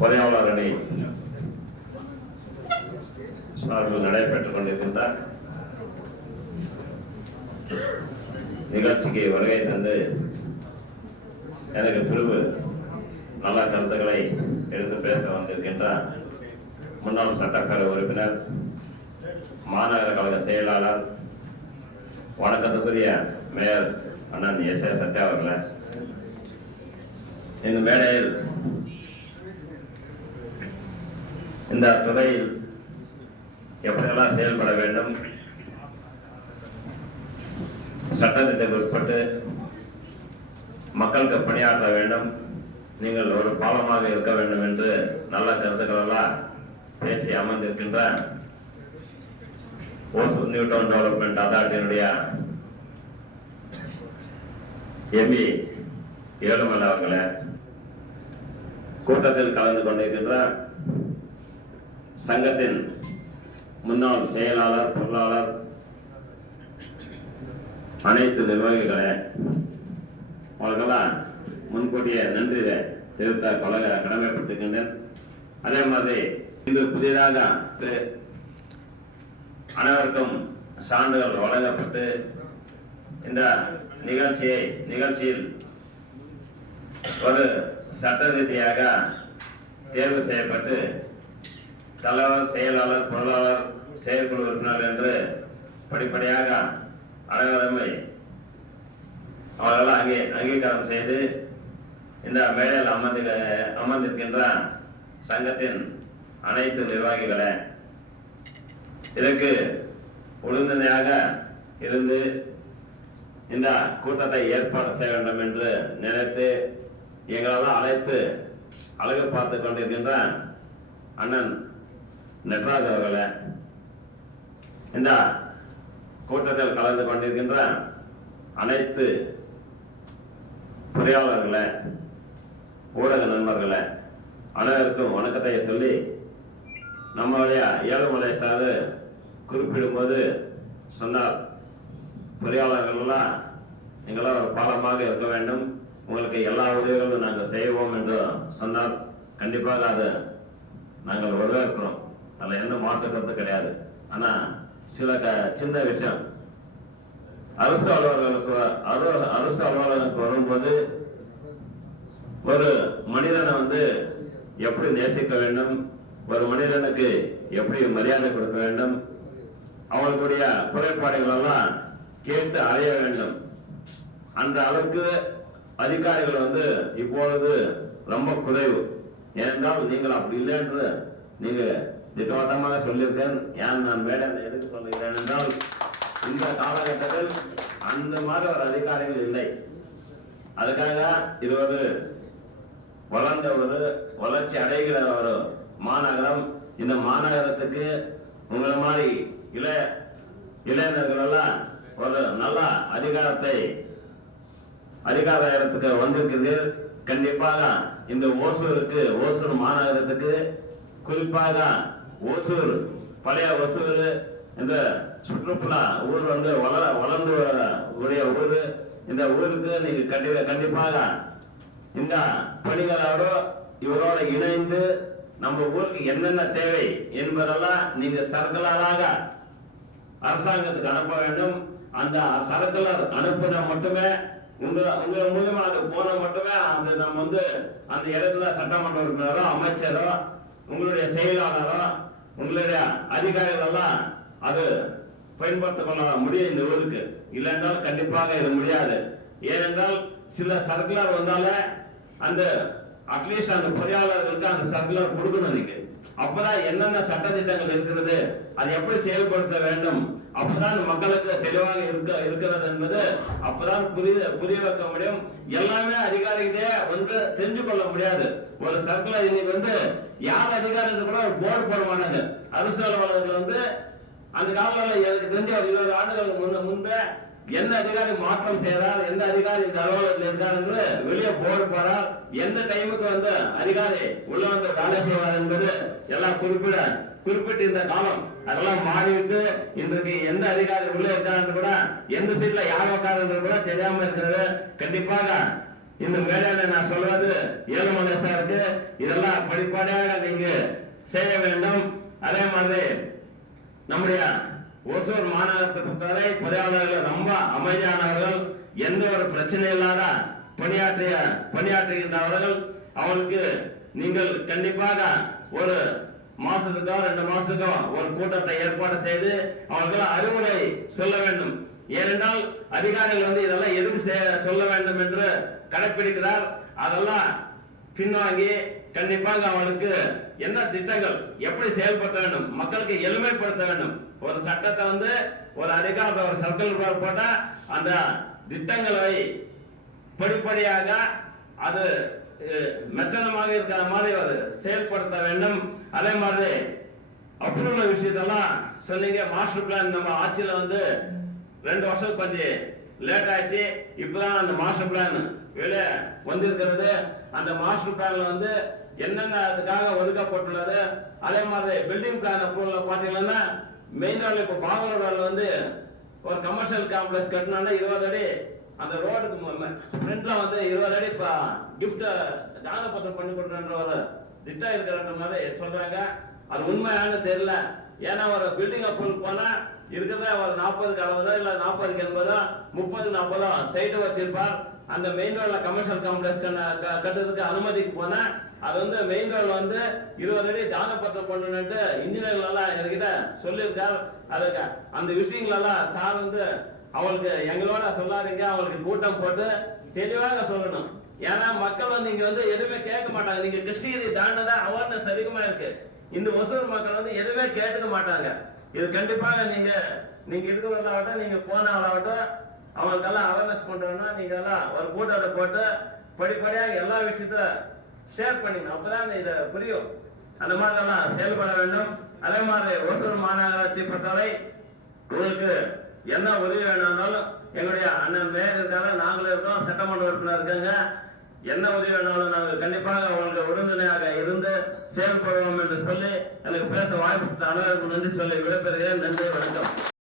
பொறியாளர் அணி சார்பில் நடைபெற்றுக் கொண்டிருக்கின்றார். நிகழ்ச்சிக்கு வருகை தந்து எனக்கு பிரிவு நல்ல கருத்துக்களை எடுத்து பேச வந்திருக்கின்றார் முன்னாள் சட்டப்பேரவை உறுப்பினர், மாநகர கழக செயலாளர், வணக்கத்துக்குரிய மேயர் அண்ணன் எஸ் ஏ சத்யா அவர்களே, இந்த மேடையில் இந்த துறையில் எப்படியெல்லாம் செயல்பட வேண்டும், சட்டத்திட்டத்திற்கு உட்பட்டு மக்களுக்கு பணியாற்ற வேண்டும், நீங்கள் ஒரு பாலமாக இருக்க வேண்டும் என்று நல்ல கருத்துக்கள் எல்லாம் பேசி அமர்ந்திருக்கின்ற ஓசூர் நியூ டவுன் டெவலப்மெண்ட் அத்தாரிட்டியினுடைய எம்பி ஏழுமலை அவர்களே, கூட்டத்தில் கலந்து கொண்டிருக்கின்ற சங்கத்தின் முன்னாள் செயலாளர், பொருளாளர், அனைத்து நிர்வாகிகளே, அவர்களெல்லாம் முன்கூட்டிய நன்றி தெரிவித்த கடமைப்பட்டிருக்கின்றேன். அதே மாதிரி இன்று புதிதாக அனைவருக்கும் சான்றுகள் வழங்கப்பட்டு இந்த நிகழ்ச்சியில் ஒரு சட்ட ரீதியாக தேர்வு செய்யப்பட்டு தலைவர், செயலாளர், பொருளாளர், செயற்குழு உறுப்பினர் என்று படிப்படியாக அனைவருமே அவர்களெல்லாம் அங்கீகாரம் செய்து இந்த மேடையில் அமர்ந்திருக்கின்ற சங்கத்தின் அனைத்து நிர்வாகிகளே, இதற்கு உறுதுணையாக இருந்து இந்த கூட்டத்தை ஏற்பாடு செய்ய வேண்டும் என்று நினைத்து எங்களெல்லாம் அழைத்து அழகு பார்த்து கொண்டிருக்கின்ற அண்ணன் நட்ராஜ் அவர்களே, இந்த கூட்டத்தில் கலந்து கொண்டிருக்கின்ற அனைத்து பொறியாளர்களே, ஊடக நண்பர்களே, அனைவருக்கும் வணக்கத்தை சொல்லி, நம்மளுடைய ஏழுமலை சார் குறிப்பிடும் போது சொன்னார், பொறியாளர்கள்லாம் எங்களால் ஒரு பாலமாக இருக்க வேண்டும், உங்களுக்கு எல்லா உதவிகளும் நாங்கள் செய்வோம் என்று சொன்னார். கண்டிப்பாக அது நாங்கள் வரவேற்கிறோம், அதில் எந்த மாற்று கருத்து கிடையாது. ஆனால் சில சின்ன விஷயம், அரசு அலுவலர்களுக்கு வரும்போது ஒரு மனிதனை எப்படி நேசிக்க வேண்டும், ஒரு மனிதனுக்கு எப்படி மரியாதை கொடுக்க வேண்டும், அவர்களுடைய குறைபாடுகள் எல்லாம் கேட்டு அறிய வேண்டும். அந்த அளவுக்கு அதிகாரிகள் இப்பொழுது ரொம்ப குறைவு. ஏனென்றால் நீங்கள் அப்படி இல்லை என்று நீங்க திட்டவட்டமாக சொல்லியிருக்கேன். ஏன் நான் மேடம் எதுக்கு சொல்லுகிறேன் என்றால், இந்த காலகட்டத்தில் அந்த மாதிரி ஒரு அதிகாரிகள் இல்லை. அதுக்காக இது வளர்ந்த வளர்ச்சி அடைகிற ஒரு மாநகரம். இந்த மாநகரத்துக்கு உங்களை மாதிரி இளைஞர்கள் எல்லாம் ஒரு நல்ல அதிகாரத்துக்கு வந்திருக்கிறது. கண்டிப்பாக இந்த ஓசூர் மாநகரத்துக்கு, குறிப்பாக ஓசூர் பழைய ஓசூர் இந்த சுற்றுப்புற ஊர் வளர்ந்து உடைய ஊர். இந்த ஊருக்கு நீங்க கண்டிப்பாக இந்த பணிகளோட இவரோட இணைந்து நம்ம ஊருக்கு என்னென்ன தேவை என்பதெல்லாம் நீங்க சர்க்குலராக அரசாங்கத்துக்கு அனுப்ப வேண்டும். அந்த சர்க்குலர் அனுப்பின மட்டுமே உங்க மூலமா அது போன மட்டுமே நம்ம அந்த இடத்துல சட்டமன்ற உறுப்பினரோ, அமைச்சரோ, உங்களுடைய செயலாளரோ, உங்களுடைய அதிகாரிகள் எல்லாம் அது பயன்படுத்திக் கொள்ள முடியும் இந்த ஊருக்கு. இல்லைன்றால் கண்டிப்பாக இது முடியாது. ஏனென்றால் சில சர்க்குலர் வந்தாலே அந்த அட்லீஸ்ட் அந்த பொறியாளர்களுக்கு அந்த சர்க்குலர் கொடுக்கணும். நீங்க அப்பதான் என்னென்ன சட்ட திட்டங்கள் இருக்கிறது, அதை எப்படி செயல்படுத்த வேண்டும், அப்பதான் மக்களுக்கு தெளிவாக இருக்கிறது என்பது அப்பதான் புரிய வைக்க முடியும். எல்லாமே அதிகாரிகிட்டே தெரிஞ்சு கொள்ள முடியாது. ஒரு சர்க்குலர் இன்னைக்கு யார் அதிகாரி கூட போர்டு போடுவானது. அரசு அலுவலர்கள் அந்த காலங்களில் எனக்கு தெரிஞ்ச ஒரு 20 ஆண்டுகளுக்கு முன்பே எந்த அதிகாரி மாற்றம் செய்யறார், எந்த அதிகாரி இந்த அலுவலகத்தில் இருக்கார் என்று வெளியே போர்டு போறார். எந்த டைமுக்கு அதிகாரி உள்ள வேலை செய்வார் என்பது எல்லாம் குறிப்பிட்டு இந்த காலம் அதெல்லாம் மாறிவிட்டு இன்றைக்கு எந்த அதிகாரி உள்ள இருக்காரு கூட, எந்த சீட்ல யார் உட்காரு கூட தெரியாம இருக்கிறது. கண்டிப்பாக இந்த மேடையில நான் சொல்வது ஏழுமலை சாருக்கு இதெல்லாம் படிப்படியாக நீங்க செய்ய வேண்டும். அதே மாதிரி நம்முடைய ஓசூர் மாநகரத்தை பொறுத்தவரை பொறியாளர்கள் ரொம்ப அமைதியானவர்கள், எந்த ஒரு பிரச்சனை இல்லாத பணியாற்றுகின்றவர்கள். அவனுக்கு நீங்கள் கண்டிப்பாக ஒரு மாசத்துக்கோ 2 மாசத்துக்கோ ஒரு கூட்டத்தை ஏற்பாடு செய்து அவர்களுக்கு அறிவுரை சொல்ல வேண்டும். ஏனென்றால் அதிகாரிகள் இதெல்லாம் எதுக்கு சொல்ல வேண்டும் என்று கடைபிடிக்கிறார். அதெல்லாம் பின்வாங்கி கண்டிப்பாக அவனுக்கு என்ன திட்டங்கள் எப்படி செயல்படுத்த வேண்டும், மக்களுக்கு எளிமைப்படுத்த வேண்டும். ஒரு சட்டத்தை ஒரு அதிகாரத்தை ஒரு சர்க்கிள் போட்டா அந்த திட்டங்களை படிப்படியாக அது மெத்தனமாக இருக்கிற மாதிரி ஒரு செயல்படுத்த வேண்டும். அதே மாதிரி அப்ரூவல் விஷயத்தெல்லாம் சொன்னீங்க. மாஸ்டர் பிளான் நம்ம ஆட்சியில 2 வருஷம் கொஞ்சம் லேட் ஆயிடுச்சு. இப்பதான் அந்த மாஸ்டர் பிளான் வெளியே வந்திருக்கிறது. அந்த மாஸ்டர் பிளான்ல என்னென்ன அதுக்காக ஒதுக்கப்பட்டுள்ளது. அதே மாதிரி பில்டிங் பிளான் அப்ரூவல் பாத்தீங்கன்னா மெயின் ரோட்ல இப்ப பாகலூர் ரோட்ல ஒரு கமர்ஷியல் காம்ப்ளெக்ஸ் கட்டினா 20 அடி அந்த ரோடுக்கு ஃப்ரண்ட்ல 20 அடி இப்ப கிஃப்ட் தானப்பத்திரம் பண்ணி கொடுக்குற ஒரு திட்டம் இருக்கிற மாதிரி சொல்றாங்க. அது உண்மையானு தெரியல. ஏன்னா ஒரு பில்டிங் அப்ரூவல் போனா இருக்கிறத ஒரு 40க்கு 60 இல்ல 40க்கு 80 30க்கு 40 சைடு வச்சிருப்பார். அந்த மெயின் ரோட்ல கமர்ஷியல் காம்ப்ளெக்ஸ் கட்டுறதுக்கு அனுமதிக்கு போனா அது மெயின் ரோட்ல 20 அடி தானப்பத்திரம் பண்ணணும்னு இன்ஜினியர்கள் எல்லாம் என்கிட்ட சொல்லியிருக்கார். அதுக்கு அந்த விஷயங்கள் எல்லாம் சார் அவங்களுக்கு எங்களோட சொல்லாதீங்க, அவங்களுக்கு கூட்டம் போட்டு தெளிவாக சொல்லணும். ஏன்னா மக்கள் இங்க எதுவுமே கேட்க மாட்டாங்க. நீங்க கிருஷ்ணகிரி தாண்டதான் அவேர்னஸ் அதிகமா இருக்கு. இந்த ஒசூர் மக்கள் எதுவுமே கேட்டுக்க மாட்டாங்க. இது கண்டிப்பாக நீங்க இருக்கிறவங்களாகட்டும், நீங்க போனவங்களாகட்டும், அவங்களுக்கெல்லாம் அவேர்னஸ் பண்றோம்னா நீங்க எல்லாம் ஒரு கூட்டத்தை போட்டு படிப்படியாக எல்லா விஷயத்த ஷேர் பண்ணிங்க. அப்பதான் இது புரியும். அந்த மாதிரி எல்லாம் செயல்பட வேண்டும். அதே மாதிரி ஒசூர் மாநகராட்சி பொறுத்தவரை உங்களுக்கு என்ன உதவி வேணாலும் எங்களுடைய அண்ணன் மேயர் இருக்காங்க, நாங்களும் இருக்கோம், சட்டமன்ற உறுப்பினர் இருக்காங்க. என்ன உதவி வேணாலும் நாங்கள் கண்டிப்பாக உங்களுக்கு உடனடியாக இருந்து செயல்படுவோம் என்று சொல்லி எனக்கு பேச வாய்ப்பு அனைவருக்கும் நன்றி சொல்லி விடைபெறுகிறேன். நன்றி, வணக்கம்.